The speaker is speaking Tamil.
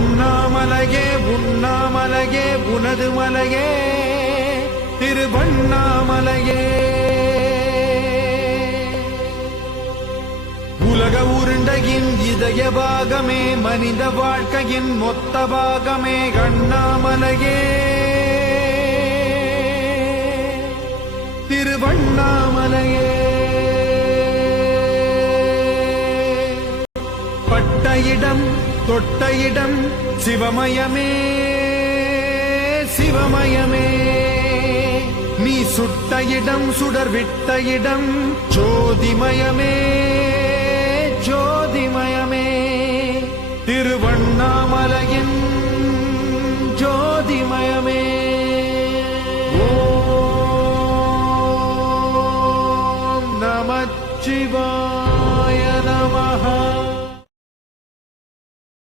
அண்ணாமலையே உண்ணாமலையே உனது மலையே திருவண்ணாமலையே. உலக உருண்டையின் இதய பாகமே மனித வாழ்க்கையின் மொத்த பாகமே அண்ணாமலையே திருவண்ணாமலையே. பட்ட இடம் தொட்ட இடம் சிவமயமே சிவமயமே. நீ சுட்ட இடம் சுடர் விட்ட இடம் ஜோதிமயமே ஜோதிமயமே. திருவண்ணாமலையின்